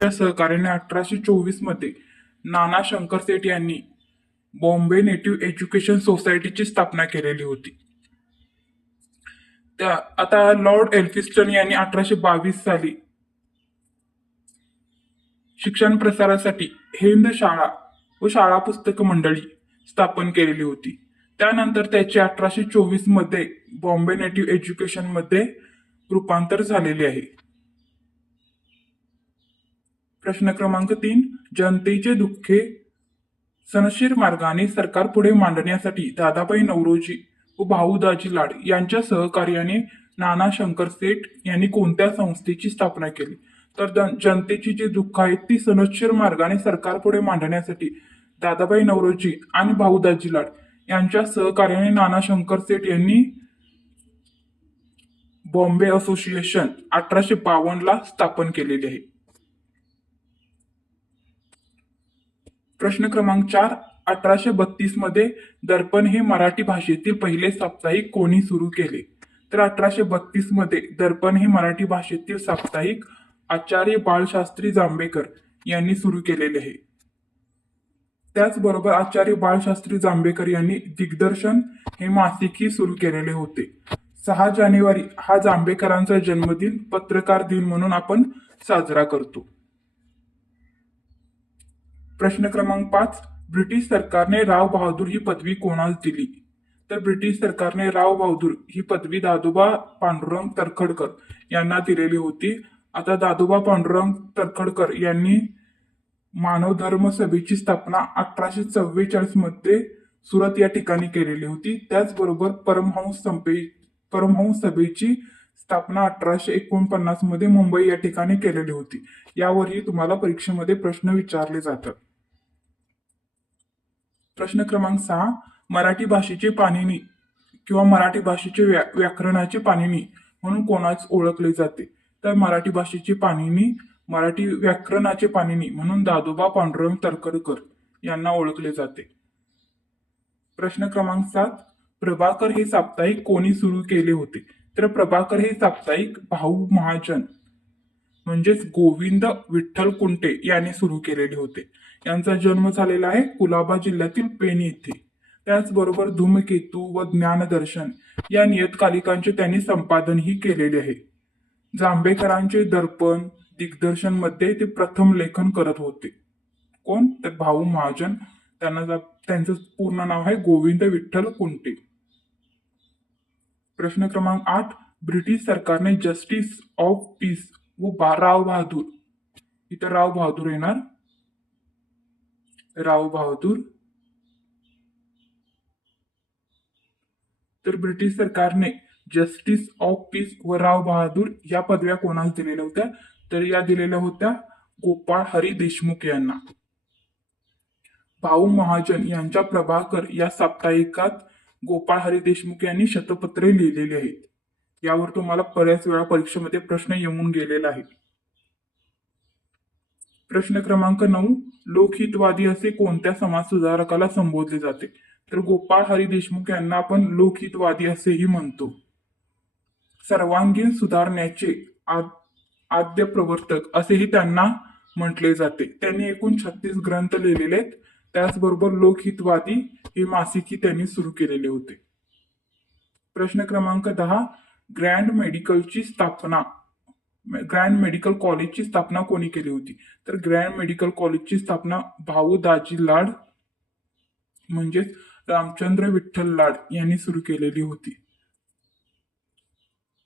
त्या सहकार्याने 1824 मध्ये नाना शंकरसेठ यांनी बॉम्बे नेटिव्ह एज्युकेशन सोसायटीची स्थापना केलेली होती. त्या आता लॉर्ड एल्फिन्स्टन यांनी 1822 साली शिक्षण प्रसारासाठी हिंद शाळा व शाळा पुस्तक मंडळी स्थापन केलेली होती. त्यानंतर त्याचे 1824 मध्ये बॉम्बे नेटिव्ह एज्युकेशन मध्ये रूपांतर झालेले आहे. प्रश्न क्रमांक 3, जनतेचे दुःखे सनशीर मार्गाने सरकारपुढे मांडण्यासाठी दादाभाई नौरोजी व भाऊ दाजी लाड यांच्या सहकार्याने नाना शंकरसेठ यांनी कोणत्या संस्थेची स्थापना केली? तर जनतेची जी दुःख आहेत ती सनदशीर मार्गाने सरकारपुढे मांडण्यासाठी दादाभाई नौरोजी आणि भाऊ दाजी लाड यांच्या सहकार्याने नाना शंकरसेठ यांनी बॉम्बे असोसिएशन 1852 ला स्थापन केलेले आहे. प्रश्न क्रमांक 4, 1832 मध्ये दर्पण हे मराठी भाषेतील पहिले साप्ताहिक कोणी सुरू केले? तर 1832 मध्ये दर्पण हे मराठी भाषेतील साप्ताहिक आचार्य बाळशास्त्री जांभेकर यांनी सुरू केलेले आहे. त्याचबरोबर आचार्य बाळशास्त्री जांभेकर यांनी दिग्दर्शन हे मासिकही सुरू केलेले होते. 6 जानेवारी हा जांभेकरांचा जन्मदिन पत्रकार दिन म्हणून आपण साजरा करतो. प्रश्न क्रमांक 5, ब्रिटिश सरकारने राव बहादूर ही पदवी कोणास दिली? तर ब्रिटिश सरकारने राव बहादूर ही पदवी दादोबा पांडुरंग तरखडकर यांना दिलेली होती. आता दादोबा पांडुरंग तरखडकर यांनी मानव धर्म सभेची स्थापना 1844 मध्ये सुरत या ठिकाणी केलेली होती. त्याचबरोबर परमहंस सभेची स्थापना 1849 मध्ये मुंबई या ठिकाणी केलेली होती. यावरही तुम्हाला परीक्षेमध्ये प्रश्न विचारले जातात. प्रश्न क्रमांक 6, मराठी भाषेचे पाणिनी किंवा मराठी भाषेचे व्याकरणाचे पाणिनी म्हणून कोणास ओळखले जाते? तर मराठी भाषेचे पाणिनी, मराठी व्याकरणाचे पाणिनी म्हणून दादोबा पांडुरंग तरखडकर यांना ओळखले जाते. प्रश्न क्रमांक 7, प्रभाकर हे साप्ताहिक कोणी सुरू केले होते? तर प्रभाकर हे साप्ताहिक भाऊ महाजन म्हणजेच गोविंद विठ्ठल कुंटे यांनी सुरू केलेले होते. यांचा जन्म झालेला आहे कुलाबा जिल्ह्यातील पेण येथे. त्याचबरोबर धूमकेतू व ज्ञानदर्शन या नियतकालिकांचे त्यांनी संपादनही केलेले आहे. जांभेकरांचे दर्पण दिग्दर्शन मध्ये ते प्रथम लेखन करत होते. कोण? तर भाऊ महाजन. त्यांचं पूर्ण नाव आहे गोविंद विठ्ठल कुंटे. प्रश्न क्रमांक 8, ब्रिटिश सरकारने जस्टिस ऑफ पीस व राव बहादूर, इथं राव बहादूर येणार, राव बहादूर. तर ब्रिटिश सरकारने जस्टिस ऑफ पीस व राव बहादूर या पदव्या कोणास दिलेल्या होत्या? तर या दिलेल्या होत्या गोपाळ हरी देशमुख यांना. भाऊ महाजन यांच्या प्रभाकर या साप्ताहिकात गोपाळ हरी देशमुख यांनी शतपत्रे लिहिलेली आहेत. यावर तुम्हाला बऱ्याच वेळा परीक्षेमध्ये प्रश्न येऊन गेलेला आहे. प्रश्न क्रमांक 9, लोकहितवादी असे कोणत्या समाजसुधारकाला संबोधले जाते? तर गोपाळ हरी देशमुख यांना आपण लोकहितवादी असेही म्हणतो. सर्वांगीण सुधारण्याचे आद्य प्रवर्तक असेही त्यांना म्हटले जाते. त्यांनी एकूण 36 ग्रंथ लिहिलेले आहेत. त्याचबरोबर लोकहितवादी हे मासिकही त्यांनी सुरू केलेले होते. प्रश्न क्रमांक 10, ग्रँड मेडिकल कॉलेजची स्थापना कोणी केली होती? तर ग्रँड मेडिकल कॉलेजची स्थापना भाऊ दाजी लाड म्हणजेच रामचंद्र विठ्ठल लाड यांनी सुरू केलेली होती.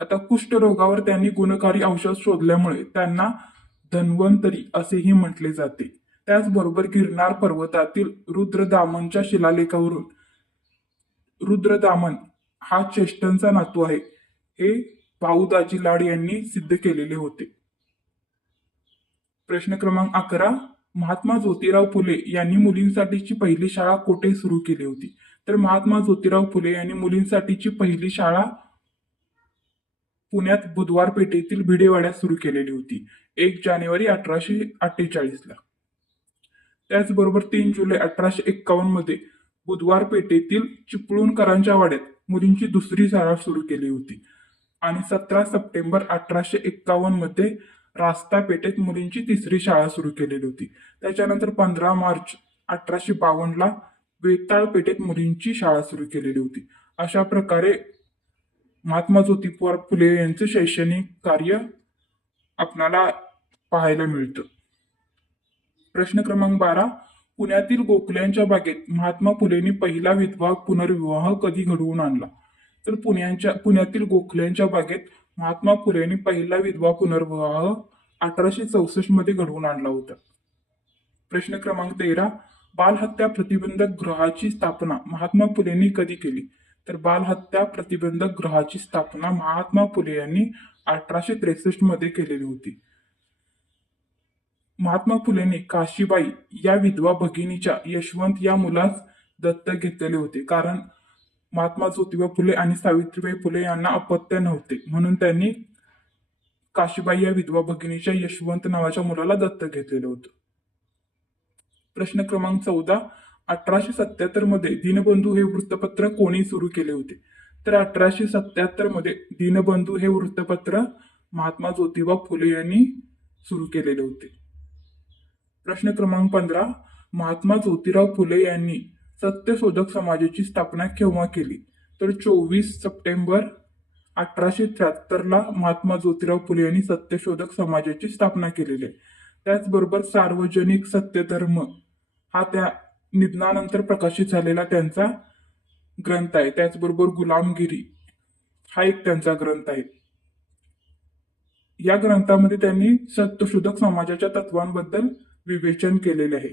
आता कुष्ठरोगावर त्यांनी गुणकारी औषध शोधल्यामुळे त्यांना धन्वंतरी असेही म्हटले जाते. त्याचबरोबर गिरनार पर्वतातील रुद्रदामनच्या शिलालेखावरून रुद्रदामन हा चेष्टनचा नातू आहे हे भाऊ दाजी लाड यांनी सिद्ध केलेले होते. प्रश्न क्रमांक 11, महात्मा ज्योतिराव फुले यांनी मुलींसाठीची पहिली शाळा कोठे सुरू केली होती? तर महात्मा ज्योतिराव फुले यांनी मुलींसाठीची पहिली शाळा पुण्यात बुधवार पेठेतील भिडेवाड्यात सुरू केलेली होती 1 जानेवारी 1848 ला. त्याचबरोबर 3 जुलै 1851 मध्ये बुधवार पेठेतील चिपळूणकरांच्या वाड्यात मुलींची दुसरी शाळा सुरू केली होती आणि 17 सप्टेंबर 1851 मध्ये रास्ता पेठेत मुलींची तिसरी शाळा सुरू केलेली होती. त्याच्यानंतर 15 मार्च 1852ला वेताळ पेठेत मुलींची शाळा सुरू केलेली होती. अशा प्रकारे महात्मा ज्योतिबा फुले यांचं शैक्षणिक कार्य आपणाला पाहायला मिळतं. प्रश्न क्रमांक 12. पुण्यातील गोखल्यांच्या बागेत महात्मा फुलेंनी पहिला विधवा पुनर्विवाह कधी घडवून आणला? तर पुण्यातील गोखल्यांच्या बागेत महात्मा फुलेंनी पहिला विधवा पुनर्विवाह 1864 मध्ये घडवून आणला होता. प्रश्न क्रमांक 13. बालहत्या प्रतिबंधक गृहाची स्थापना महात्मा फुलेंनी कधी केली? तर बालहत्या प्रतिबंधक गृहाची स्थापना महात्मा फुले यांनी 1863 मध्ये केलेली होती. महात्मा फुलेंनी काशीबाई या विधवा भगिनीच्या यशवंत या मुलास दत्तक घेतलेले होते, कारण महात्मा ज्योतिबा फुले आणि सावित्रीबाई फुले यांना अपत्य नव्हते, म्हणून त्यांनी काशीबाई या विधवा भगिनीच्या यशवंत नावाच्या मुलाला दत्तक घेतलेलं होतं. प्रश्न क्रमांक 14. 1877 मध्ये दीनबंधू हे वृत्तपत्र कोणी सुरू केले होते? तर 1877 मध्ये दीनबंधू हे वृत्तपत्र महात्मा ज्योतिबा फुले यांनी सुरू केलेले होते. प्रश्न क्रमांक 15. महात्मा ज्योतिराव फुले यांनी सत्यशोधक समाजाची स्थापना केव्हा केली? तर 24 सप्टेंबर 1873ला महात्मा ज्योतिराव फुले यांनी सत्यशोधक समाजाची स्थापना केलेली आहे. त्याचबरोबर सार्वजनिक सत्यधर्म हा त्या निधनानंतर प्रकाशित झालेला त्यांचा ग्रंथ आहे. त्याचबरोबर गुलामगिरी हा एक त्यांचा ग्रंथ आहे. या ग्रंथामध्ये त्यांनी सत्यशोधक समाजाच्या तत्वांबद्दल विवेचन केलेले आहे.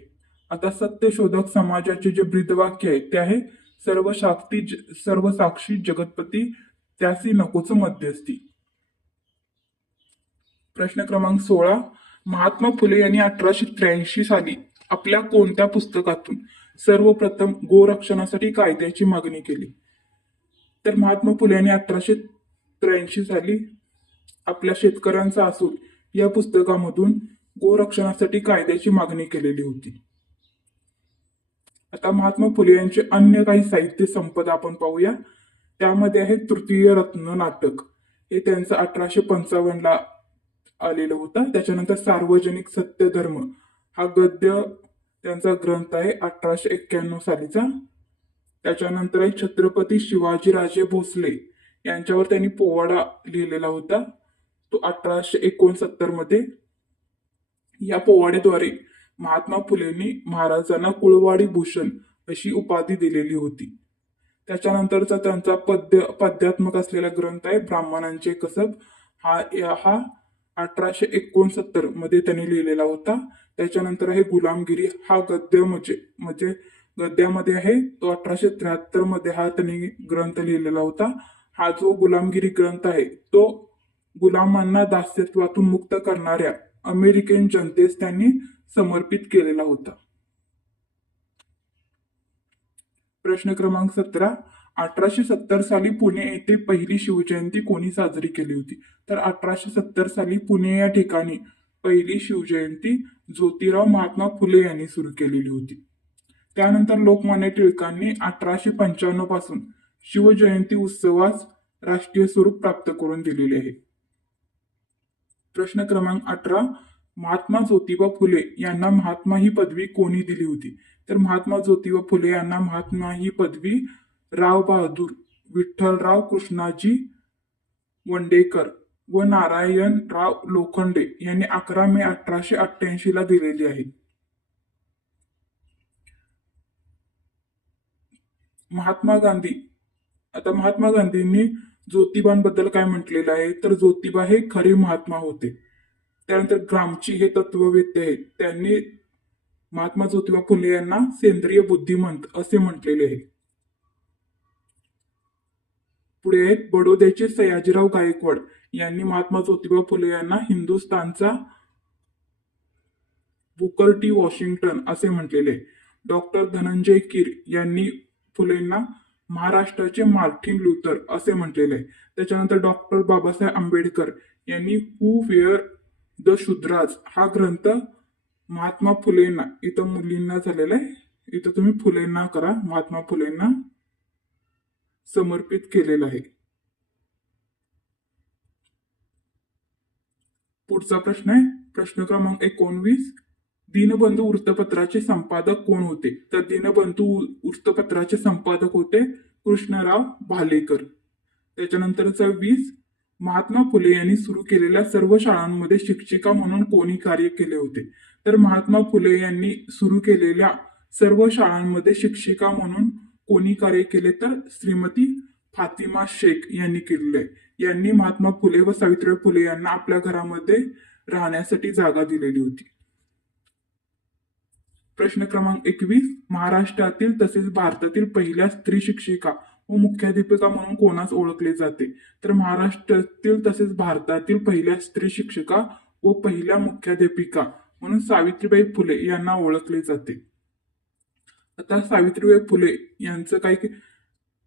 आता सत्यशोधक समाजाचे जे ब्रीदवाक्य आहे ते आहे, सर्व साक्षी जगतपती त्यासी नकोच मध्यस्थी. प्रश्न क्रमांक 16. महात्मा फुले यांनी 1883 साली आपल्या कोणत्या पुस्तकातून सर्वप्रथम गोरक्षणासाठी कायद्याची मागणी केली? तर महात्मा फुले यांनी 1883 साली आपल्या शेतकऱ्यांचा असूल या पुस्तकामधून गोरक्षणासाठी कायद्याची मागणी केलेली होती. आता महात्मा फुले यांचे अन्य काही साहित्य संपदा आपण पाहूया. त्यामध्ये आहे तृतीय रत्न नाटक, हे त्यांचं 1855ला आलेलं होतं. त्याच्यानंतर सार्वजनिक सत्यधर्म हा गद्य त्यांचा ग्रंथ आहे 1891 सालीचा. त्याच्यानंतर आहे छत्रपती शिवाजीराजे भोसले यांच्यावर त्यांनी पोवाडा लिहिलेला होता, तो 1869 मध्ये. या पोवाड्याद्वारे महात्मा फुलेंनी महाराजांना कुळवाडी भूषण अशी उपाधी दिलेली होती. त्याच्यानंतरचा त्यांचा पद्यात्मक असलेला ग्रंथ आहे ब्राह्मणांचे कसब, हा 1869 मध्ये त्यांनी लिहिलेला होता. त्याच्यानंतर आहे गुलामगिरी, हा गद्य म्हणजे गद्यामध्ये आहे, तो 1873 मध्ये हा त्यांनी ग्रंथ लिहिलेला होता. हा जो गुलामगिरी ग्रंथ आहे तो गुलामांना दास्यत्वातून मुक्त करणाऱ्या अमेरिकन जनतेस त्यांनी समर्पित केलेला होता. प्रश्न क्रमांक 17. 1870 साली पुणे येथे पहिली शिवजयंती कोणी साजरी केली होती? तर 1870 साली पुणे या ठिकाणी पहिली शिवजयंती ज्योतिराव महात्मा फुले यांनी सुरू केलेली होती. त्यानंतर लोकमान्य टिळकांनी 1895 पासून शिवजयंती उत्सवास राष्ट्रीय स्वरूप प्राप्त करून दिलेले आहे. प्रश्न क्रमांक 18. महात्मा ज्योतिबा फुले यांना महात्मा ही पदवी कोणी दिली होती? तर महात्मा ज्योतिबा फुले यांना महात्मा ही पदवी राव बहादूर विठ्ठलराव कृष्णाजी वंडेकर व नारायणराव लोखंडे यांनी 11 मे 1888 ला दिलेली आहे. महात्मा गांधींनी ज्योतिबांबद्दल काय म्हटलेलं आहे? तर ज्योतिबा हे खरे महात्मा होते. त्यानंतर ग्रामची हे तत्ववेत्ते आहेत, त्यांनी महात्मा ज्योतिबा फुले यांना सेंद्रिय बुद्धिमंत असे म्हटलेले आहे. पुढे आहेत बडोद्याचे सयाजीराव गायकवाड यांनी महात्मा ज्योतिबा फुले यांना हिंदुस्थानचा बुकर टी वॉशिंग्टन असे म्हटलेले. डॉक्टर धनंजय कीर यांनी फुलेंना महाराष्ट्राचे मार्टिन लुथर असे म्हटलेले आहे. त्याच्यानंतर डॉक्टर बाबासाहेब आंबेडकर यांनी हू वेअर द शूद्राज हा ग्रंथ महात्मा फुलेंना, इथं मुलींना झालेला आहे, इथं तुम्ही फुलेंना करा, महात्मा फुलेंना समर्पित केलेला आहे. पुढचा प्रश्न आहे प्रश्न क्रमांक 19. दीनबंधू वृत्तपत्राचे संपादक कोण होते? तर दीनबंधू वृत्तपत्राचे संपादक होते कृष्णराव भालेकर. त्याच्यानंतरचा 20. महात्मा फुले यांनी सुरू केलेल्या सर्व शाळांमध्ये शिक्षिका म्हणून कोणी कार्य केले होते? तर महात्मा फुले यांनी सुरू केलेल्या सर्व शाळांमध्ये शिक्षिका म्हणून कोणी कार्य केले? तर श्रीमती फातिमा शेख यांनी केलेले आहे. यांनी महात्मा फुले व सावित्रीबाई फुले यांना आपल्या घरामध्ये राहण्यासाठी जागा दिलेली होती. प्रश्न क्रमांक 21. महाराष्ट्रातील तसेच भारतातील पहिल्या स्त्री शिक्षिका व मुख्याध्यापिका म्हणून कोणास ओळखले जाते? तर महाराष्ट्रातील तसेच भारतातील पहिल्या स्त्री शिक्षिका व पहिल्या मुख्याध्यापिका म्हणून सावित्रीबाई फुले यांना ओळखले जाते. आता सावित्रीबाई फुले यांचं काही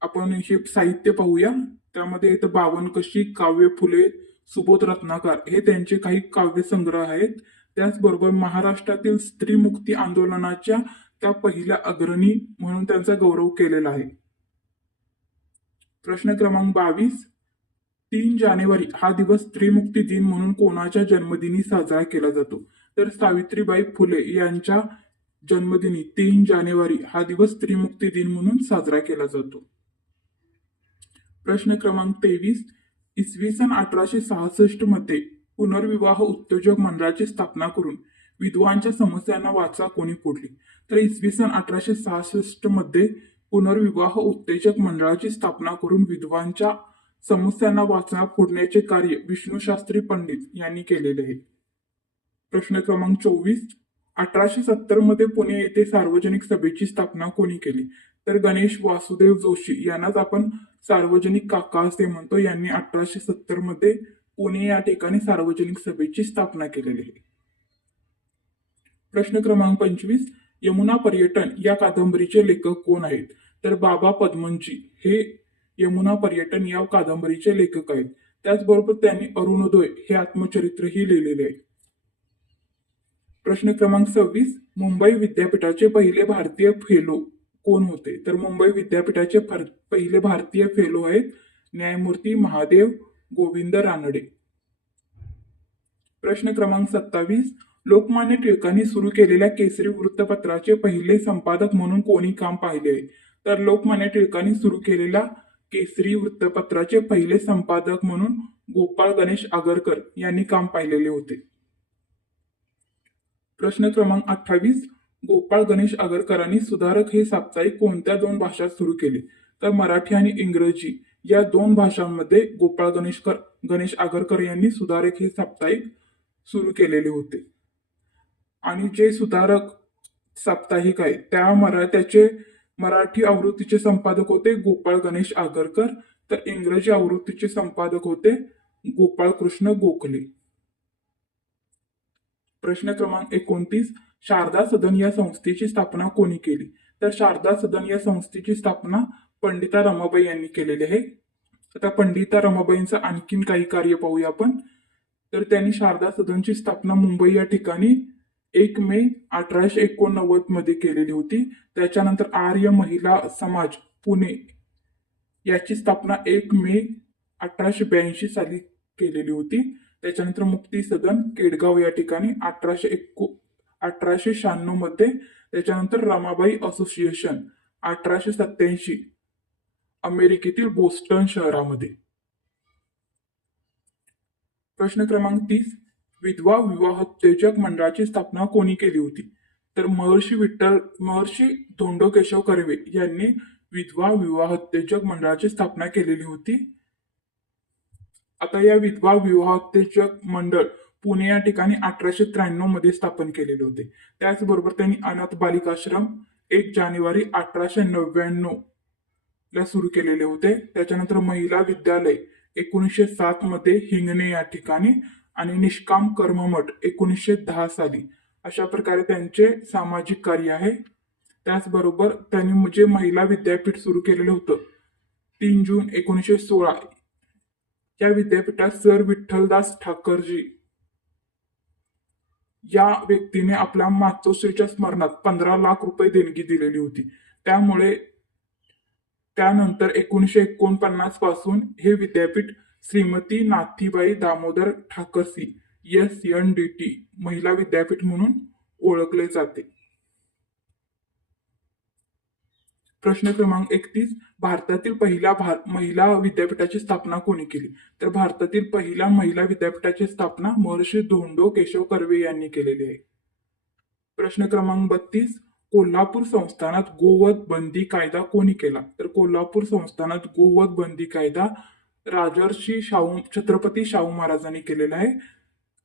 आपण हे साहित्य पाहूया. त्यामध्ये येतं बावनकशी, काव्य फुले, सुबोध रत्नाकर हे त्यांचे काही काव्य संग्रह आहेत. त्याचबरोबर महाराष्ट्रातील स्त्री मुक्ती आंदोलनाच्या त्या पहिल्या अग्रणी म्हणून त्यांचा गौरव केलेला आहे. प्रश्न क्रमांक 22. 3 जानेवारी हा दिवस स्त्रीमुक्ती दिन म्हणून कोणाच्या जन्मदिनी साजरा केला जातो? तर सावित्रीबाई फुले यांच्या जन्मदिनी 3 जानेवारी हा दिवस स्त्रीमुक्ती दिन म्हणून साजरा केला जातो. प्रश्न क्रमांक 23. इसवी सन 1866 मध्ये पुनर्विवाह उद्योजक मंडळाची स्थापना करून विधवांच्या समस्यांना वाचा कोणी फोडली? तर इसवी सन 1866 मध्ये पुनर्विवाह उत्तेजक मंडळाची स्थापना करून विधवांच्या समस्यांना वाचा फोडण्याचे कार्य विष्णुशास्त्री पंडित यांनी केलेले आहे. प्रश्न क्रमांक 24. 1870 मध्ये पुणे येथे सार्वजनिक सभेची स्थापना कोणी केली? तर गणेश वासुदेव जोशी यांनाच आपण सार्वजनिक काका असे म्हणतो. यांनी 1870 मध्ये पुणे या ठिकाणी सार्वजनिक सभेची स्थापना केलेली आहे. प्रश्न क्रमांक 25. यमुना पर्यटन या कादंबरीचे लेखक कोण आहेत? तर बाबा पद्मनजी हे यमुना पर्यटन या कादंबरीचे लेखक आहेत. त्याचबरोबर त्यांनी अरुणोदय हे आत्मचरित्रही लिहिलेले आहे. प्रश्न क्रमांक 26. मुंबई विद्यापीठाचे पहिले भारतीय फेलो कोण होते? तर मुंबई विद्यापीठाचे पहिले भारतीय फेलो आहेत न्यायमूर्ती महादेव गोविंद रानडे. प्रश्न क्रमांक 27. लोकमान्य टिळकांनी सुरू केलेल्या केसरी वृत्तपत्राचे पहिले संपादक म्हणून कोणी काम पाहिले आहे? तर लोकमान्य टिळकांनी सुरू केलेल्या केसरी वृत्तपत्राचे पहिले संपादक म्हणून गोपाळ गणेश आगरकर यांनी काम पाहिलेले होते. प्रश्न क्रमांक 28. गोपाळ गणेश आगरकरांनी सुधारक हे साप्ताहिक कोणत्या 2 भाषात सुरू केले? तर मराठी आणि इंग्रजी या 2 भाषांमध्ये गोपाळ गणेश आगरकर यांनी सुधारक हे साप्ताहिक सुरू केलेले होते. आणि जे सुधारक साप्ताहिक आहे त्याचे मराठी आवृत्तीचे संपादक होते गोपाळ गणेश आगरकर, तर इंग्रजी आवृत्तीचे संपादक होते गोपाळ कृष्ण गोखले. प्रश्न क्रमांक 29. शारदा सदन या संस्थेची स्थापना कोणी केली? तर शारदा सदन या संस्थेची स्थापना पंडिता रमाबाई यांनी केलेली आहे. आता पंडिता रमाबाईंचं आणखीन काही कार्य पाहूया आपण. तर त्यांनी शारदा सदनची स्थापना मुंबई या ठिकाणी 1 मे 1889 मध्ये केलेली होती. त्याच्यानंतर आर्य महिला समाज पुणे याची स्थापना 1 मे 1882 साली केलेली होती. त्याच्यानंतर मुक्ती सदन केडगाव या ठिकाणी 1896 मध्ये. त्याच्यानंतर रमाबाई असोसिएशन 1887 अमेरिकेतील बोस्टन शहरामध्ये. प्रश्न क्रमांक 30. विधवा विवाहोत्तेजक मंडळाची स्थापना कोणी केली होती? तर महर्षी धोंडो केशव कर्वे यांनी विधवा विवाहोत्तेजक मंडळाची स्थापना केलेली होती. आता या विधवा विवाहोत्तेजक मंडळ पुणे या ठिकाणी 1893 मध्ये स्थापन केलेले होते. त्याचबरोबर त्यांनी अनाथ बालिकाश्रम 1 जानेवारी 1899 ला सुरू केलेले होते. त्याच्यानंतर महिला विद्यालय 1907 मध्ये हिंगणे या ठिकाणी आणि निष्काम कर्ममठ 1910 साली. अशा प्रकारे त्यांचे सामाजिक कार्य आहे. त्याचबरोबर त्यांनी जे महिला विद्यापीठ सुरू केलेलं होतं 3 जून 1916 या विद्यापीठात सर विठ्ठलदास ठाकरजी या व्यक्तीने आपल्या मातोश्रीच्या स्मरणात 15 लाख रुपये देणगी दिलेली होती. त्यामुळे त्यानंतर 1949 पासून हे विद्यापीठ श्रीमती नाथीबाई दामोदर ठाकरसी SNDT महिला विद्यापीठ म्हणून ओळखले जाते. प्रश्न क्रमांक 31. भारतातील पहिल्या महिला विद्यापीठाची स्थापना कोणी केली? तर भारतातील पहिल्या महिला विद्यापीठाची स्थापना महर्षी धोंडो केशव कर्वे यांनी केलेली आहे. प्रश्न क्रमांक 32. कोल्हापूर संस्थानात गोवध बंदी कायदा कोणी केला? तर कोल्हापूर संस्थानात गोवध बंदी कायदा राजर्षी छत्रपती शाहू महाराजांनी केलेला आहे.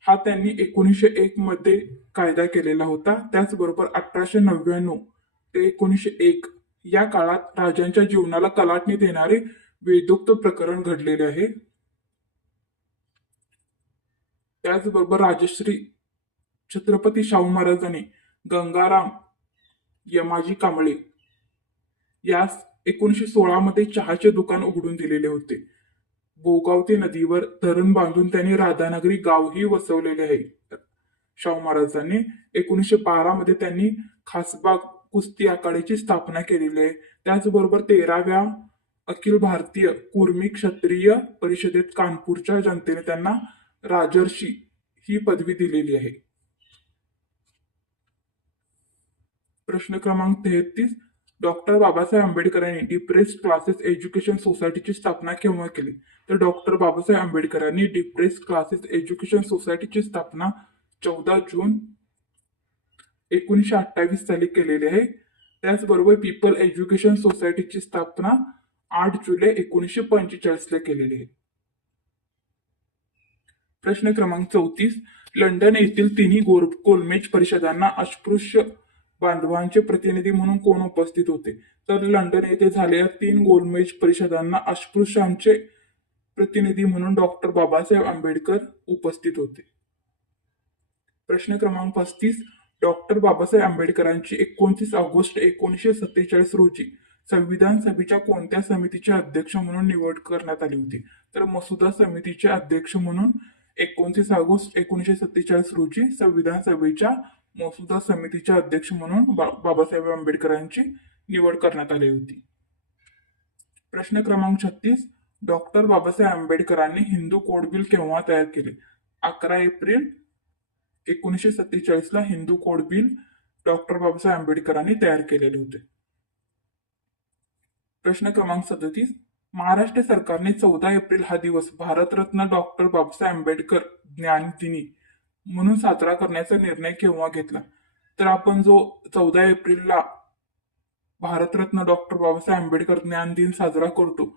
हा त्यांनी 1901 मध्ये कायदा केलेला होता. त्याचबरोबर 1899 ते 1901 या काळात राजांच्या जीवनाला कलाटणी देणारे वेदोक्त प्रकरण घडलेले आहे. त्याचबरोबर राजश्री छत्रपती शाहू महाराजांनी गंगाराम यमाजी कांबळे यास 1916 मध्ये चहाचे दुकान उघडून दिलेले होते. भोगावती नदीवर धरण बांधून त्यांनी राधानगरी गावही वसवलेले आहे. शाहू महाराजांनी 1912 मध्ये त्यांनी खासबाग कुस्ती आखाड्याची स्थापना केलेली आहे. त्याचबरोबर 13व्या अखिल भारतीय कुर्मी क्षत्रिय परिषदेत कानपूरच्या जनतेने त्यांना राजर्षी ही पदवी दिलेली आहे. प्रश्न क्रमांक 33. डॉक्टर बाबासाहेब आंबेडकरांनी डिप्रेस्ड क्लासेस एज्युकेशन सोसायटीची स्थापना केव्हा केली? तर डॉक्टर बाबासाहेब आंबेडकरांनी डिप्रेस्ड क्लासेस एज्युकेशन सोसायटीची स्थापना 14 जून 1928 साली केलेली आहे. त्याचबरोबर पीपल एज्युकेशन सोसायटीची स्थापना 8 जुलै 1945 ला केलेली आहे. प्रश्न क्रमांक 34. लंडन येथील तिन्ही गोलमेज परिषदांना अस्पृश्य बांधवांचे प्रतिनिधी म्हणून कोण उपस्थित होते? तर लंडन येथे झालेल्या 3 गोलमेज परिषदांना अस्पृश्यांचे प्रतिनिधी म्हणून डॉक्टर बाबासाहेब आंबेडकर उपस्थित होते. प्रश्न क्रमांक 35. डॉक्टर बाबासाहेब आंबेडकरांची 29 ऑगस्ट 1947 रोजी संविधान सभेच्या कोणत्या समितीचे अध्यक्ष म्हणून निवड करण्यात आली होती? तर मसुदा समितीचे अध्यक्ष म्हणून 29 ऑगस्ट 1947 रोजी संविधान सभेच्या मसुदा समितीचे अध्यक्ष म्हणून बाबासाहेब आंबेडकरांची निवड करण्यात आली होती. प्रश्न क्रमांक 36. डॉक्टर बाबासाहेब आंबेडकरांनी हिंदू कोड बिल केव्हा तयार केले? 11 एप्रिल 1947 ला Hindu code bill doctor Babasaheb आंबेडकरांनी तयार केलेले होते. प्रश्न क्रमांक 37. महाराष्ट्र सरकारने 14 एप्रिल हा दिवस भारतरत्न डॉक्टर बाबासाहेब आंबेडकर ज्ञानदिनी म्हणून साजरा करण्याचा निर्णय केव्हा घेतला? तर आपण जो 14 एप्रिलला भारतरत्न डॉक्टर बाबासाहेब आंबेडकर ज्ञान दिन साजरा करतो,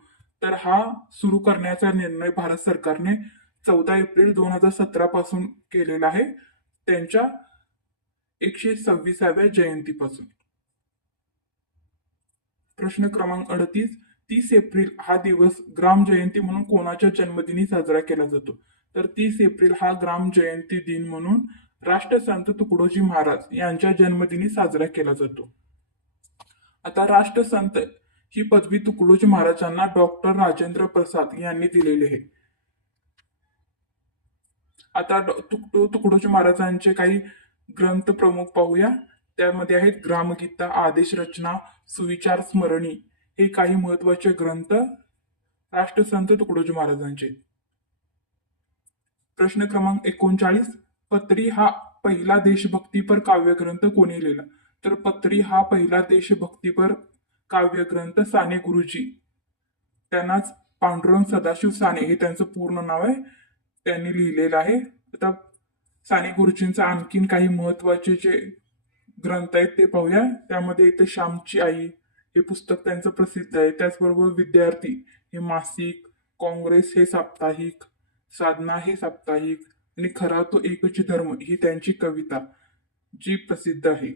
तर हा सुरू करण्याचा निर्णय भारत सरकारने 14 एप्रिल 2017 पासून केलेला आहे, त्यांच्या 126व्या जयंतीपासून. प्रश्न क्रमांक 38. 30 एप्रिल हा दिवस ग्राम जयंती म्हणून कोणाच्या जन्मदिनी साजरा केला जातो? तर 30 एप्रिल हा ग्राम जयंती दिन म्हणून राष्ट्रसंत तुकडोजी महाराज यांच्या जन्मदिनी साजरा केला जातो. आता राष्ट्रसंत ही पदवी तुकडोजी महाराजांना डॉक्टर राजेंद्र प्रसाद यांनी दिलेली आहे. आता तुकडोजी महाराजांचे काही ग्रंथ प्रमुख पाहूया. त्यामध्ये आहेत ग्रामगीता, आदेश रचना, सुविचार स्मरणी, हे काही महत्वाचे ग्रंथ राष्ट्रसंत तुकडोजी महाराजांचे. प्रश्न क्रमांक 39. पत्री हा पहिला देशभक्तीपर काव्यग्रंथ कोणी लिहिला? तर पत्री हा पहिला देशभक्तीपर काव्यग्रंथ साने गुरुजी, त्यांनाच पांडुरंग सदाशिव साने हे त्यांचं पूर्ण नाव आहे, त्यांनी लिहिलेलं आहे. आता साने गुरुजींचा आणखीन काही महत्वाचे जे ग्रंथ आहेत ते पाहूया. त्यामध्ये येते श्यामची आई हे पुस्तक त्यांचं प्रसिद्ध आहे. त्याचबरोबर विद्यार्थी हे मासिक, काँग्रेस हे साप्ताहिक, साधना हे साप्ताहिक आणि खरा तो एकच धर्म ही त्यांची कविता जी प्रसिद्ध आहे.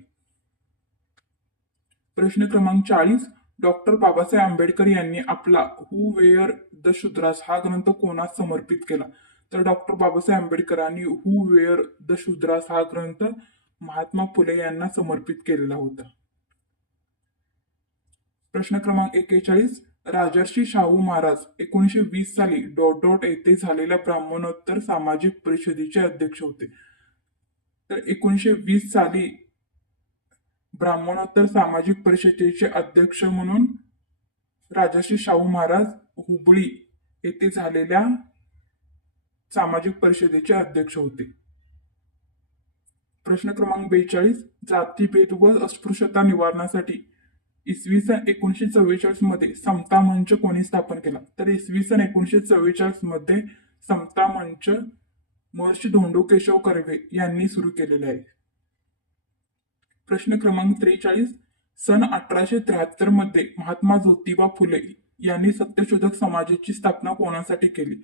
प्रश्न क्रमांक 40. डॉक्टर बाबासाहेब आंबेडकर यांनी आपला हू वेअर द शूद्रास हा ग्रंथ कोणास समर्पित केला? तर डॉक्टर बाबासाहेब आंबेडकरांनी हू वेअर द शूद्रास हा ग्रंथ महात्मा फुले यांना समर्पित केलेला होता. प्रश्न क्रमांक 41. राजर्षी शाहू महाराज 1920 साली येथे झालेल्या ब्राह्मणोत्तर सामाजिक परिषदेचे अध्यक्ष होते. तर 1920 साली ब्राह्मणोत्तर सामाजिक परिषदेचे अध्यक्ष म्हणून राजर्षी शाहू महाराज हुबळी येथे झालेल्या सामाजिक परिषदेचे अध्यक्ष होते. प्रश्न क्रमांक 42, जातीभेद व अस्पृश्यता निवारणासाठी इसवी सन 1944 मध्ये समता मंच कोणी स्थापन केला? तर इसवी सन 1944 मध्ये समता मंच महर्षी धोंडो केशव कर्वे यांनी सुरू केलेले आहे. प्रश्न क्रमांक 43, सन 1873 मध्ये महात्मा ज्योतिबा फुले यांनी सत्यशोधक समाजाची स्थापना कोणासाठी केली?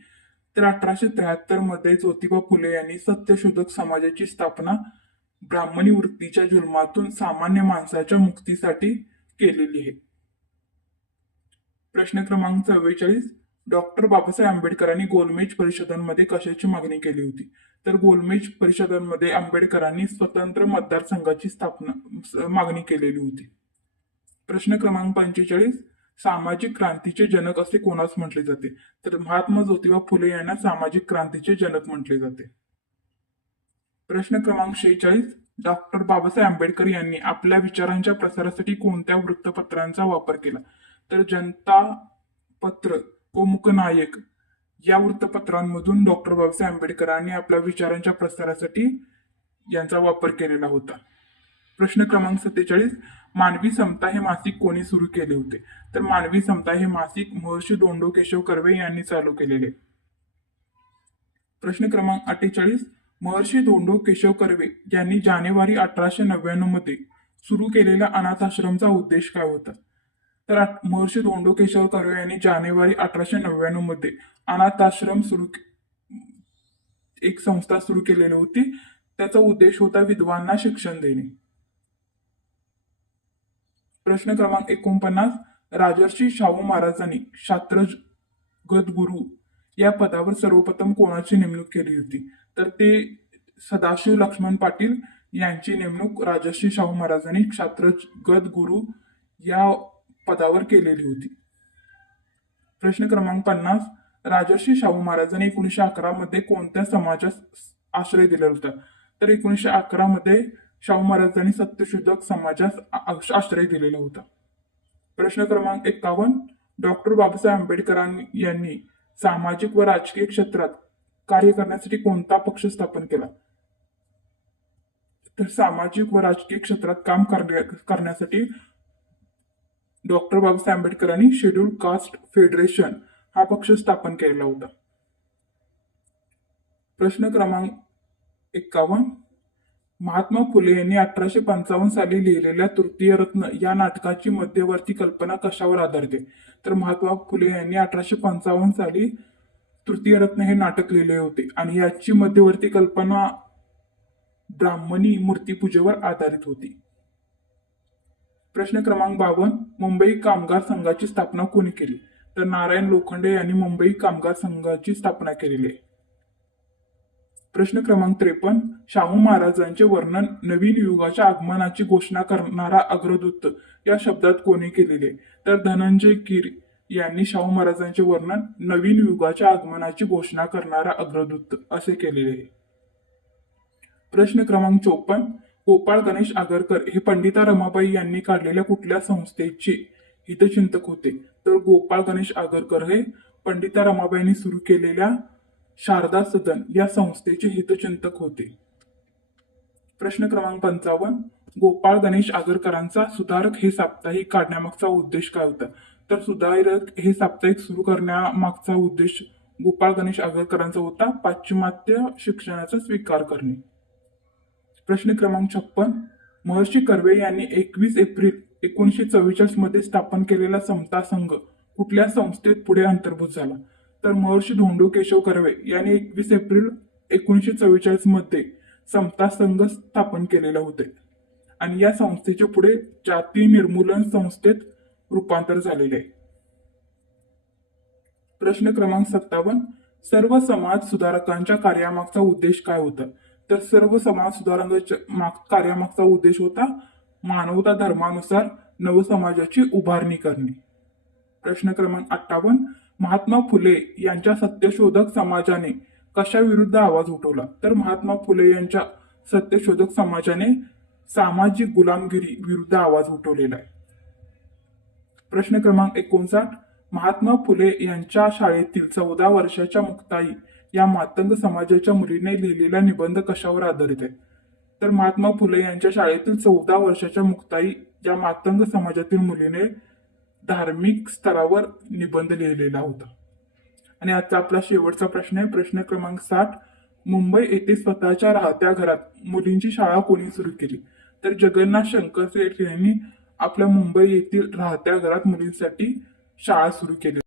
तर 1873 मध्ये ज्योतिबा फुले यांनी सत्यशोधक समाजाची स्थापना ब्राह्मणी वृत्तीच्या जुलमातून सामान्य माणसाच्या मुक्तीसाठी केलेली आहे. प्रश्न क्रमांक 44, डॉक्टर बाबासाहेब आंबेडकरांनी गोलमेज परिषदांमध्ये कशाची मागणी केली होती? तर गोलमेज परिषदांमध्ये आंबेडकरांनी स्वतंत्र मतदारसंघाची स्थापना मागणी केलेली होती. प्रश्न क्रमांक 45, सामाजिक क्रांतीचे जनक असे कोणास म्हटले जाते? तर महात्मा ज्योतिबा फुले यांना सामाजिक क्रांतीचे जनक म्हटले जाते. प्रश्न क्रमांक 46, डॉक्टर बाबासाहेब आंबेडकर यांनी आपल्या विचारांच्या प्रसारासाठी कोणत्या वृत्तपत्रांचा वापर केला? तर जनता पत्र व मुकनायक या वृत्तपत्रांमधून डॉक्टर बाबासाहेब आंबेडकरांनी आपल्या विचारांच्या प्रसारासाठी यांचा वापर केलेला होता. प्रश्न क्रमांक 47, मानवी समता हे मासिक कोणी सुरू केले होते? तर मानवी समता हे मासिक महर्षी धोंडो केशव कर्वे यांनी चालू केलेले. प्रश्न क्रमांक 48, महर्षी धोंडो केशव कर्वे यांनी जानेवारी 1899 मध्ये सुरू केलेल्या अनाथाश्रमचा उद्देश काय होता? तर महर्षी धोंडो केशव कर्वे यांनी जानेवारी 1899 मध्ये अनाथाश्रम एक संस्था सुरू केलेली होती. त्याचा उद्देश होता विधवांना शिक्षण देणे. प्रश्न क्रमांक 49, राजर्षी शाहू महाराजांनी क्षात्रगत गुरु या पदावर सर्वप्रथम कोणाची नेमणूक केली होती? तर ते सदाशिव लक्ष्मण पाटील यांची नेमणूक राजर्षी शाहू महाराजांनी क्षात्रगत गुरु या पदावर केलेली होती. प्रश्न क्रमांक 50, राजर्षी शाहू महाराजांनी 1911 मध्ये कोणत्या समाजास आश्रय दिला होता? तर 1911 मध्ये शाहू महाराजांनी सत्यशोधक समाजास आश्रय दिलेला होता. प्रश्न क्रमांक 51, डॉक्टर बाबासाहेब आंबेडकर यांनी सामाजिक व राजकीय क्षेत्रात कार्य करण्यासाठी कोणता पक्ष स्थापन केला? तर सामाजिक व राजकीय क्षेत्रात काम करण्यासाठी डॉक्टर बाबासाहेब आंबेडकरांनी शेड्यूल कास्ट फेडरेशन हा पक्ष स्थापन केलेला होता. प्रश्न क्रमांक 51, महात्मा फुले यांनी 1855 साली लिहिलेल्या तृतीय रत्न या नाटकाची मध्यवर्ती कल्पना कशावर आधारते? तर महात्मा फुले यांनी 1855 साली तृतीय रत्न हे नाटक लिहिले होते आणि याची मध्यवर्ती कल्पना ब्राह्मणी मूर्तीपूजेवर आधारित होती. प्रश्न क्रमांक 52, मुंबई कामगार संघाची स्थापना कोणी केली? तर नारायण लोखंडे यांनी मुंबई कामगार संघाची स्थापना केलेली आहे. प्रश्न क्रमांक 53, शाहू महाराजांचे वर्णन नवीन युगाच्या आगमनाची घोषणा करणारा अग्रदूत या शब्दात कोणी केलेले? तर धनंजय कीर यांनी शाहू महाराजांचे वर्णन नवीन युगाच्या आगमनाची घोषणा करणारा अग्रदूत असे केलेले आहे. प्रश्न क्रमांक 54, गोपाळ गणेश आगरकर हे पंडिता रमाबाई यांनी काढलेल्या कुठल्या संस्थेचे हितचिंतक होते? तर गोपाळ गणेश आगरकर हे पंडिता रमाबाईंनी सुरू केलेल्या शारदा सदन या संस्थेचे हितचिंतक होते. प्रश्न क्रमांक 55, गोपाळ गणेश आगरकरांचा सुधारक हे साप्ताहिक काढण्यामागचा उद्देश काय होता? तर सुधारक हे साप्ताहिक सुरू करण्यामागचा उद्देश गोपाळ गणेश आगरकरांचा होता पाश्चिमात्य शिक्षणाचा स्वीकार करणे. प्रश्न क्रमांक 56, महर्षी कर्वे यांनी 21 एप्रिल 1944 मध्ये स्थापन केलेला समता संघ कुठल्या संस्थेत पुढे अंतर्भूत झाला? तर महर्षी धोंडो केशव कर्वे यांनी 21 एप्रिल 1944 मध्ये समता संघ स्थापन केलेले होते आणि या संस्थेचे पुढे जाती निर्मूलन संस्थेत रूपांतर झालेले आहे. प्रश्न क्रमांक 57, सर्व समाज सुधारकांच्या कार्यामागचा उद्देश काय होता? तर सर्व समाज सुधारकांच्या कार्यामागचा उद्देश होता मानवता धर्मानुसार नवसमाजाची उभारणी करणे. प्रश्न क्रमांक 58, महात्मा फुले यांच्या सत्यशोधक समाजाने कशा विरुद्ध आवाज उठवला? तर महात्मा फुले यांच्या सत्यशोधक समाजाने सामाजिक गुलामगिरी विरुद्ध आवाज उठवलेला आहे. प्रश्न क्रमांक 59, महात्मा फुले यांच्या शाळेतील 14 वर्षाच्या मुक्ताई या मातंग समाजाच्या मुलीने लिहिलेला निबंध कशावर आधारित आहे? तर महात्मा फुले यांच्या शाळेतील 14 वर्षाच्या मुक्ताई या मातंग समाजातील मुलीने धार्मिक स्तरावर निबंध लिहिलेला होता. आणि आजचा आपला शेवटचा प्रश्न आहे, प्रश्न क्रमांक 60. मुंबई येथे स्वतःच्या राहत्या घरात मुलींची शाळा कोणी सुरू केली? तर जगन्नाथ शंकर शेठ यांनी आपल्या मुंबई येथील राहत्या घरात मुलींसाठी शाळा सुरू केली.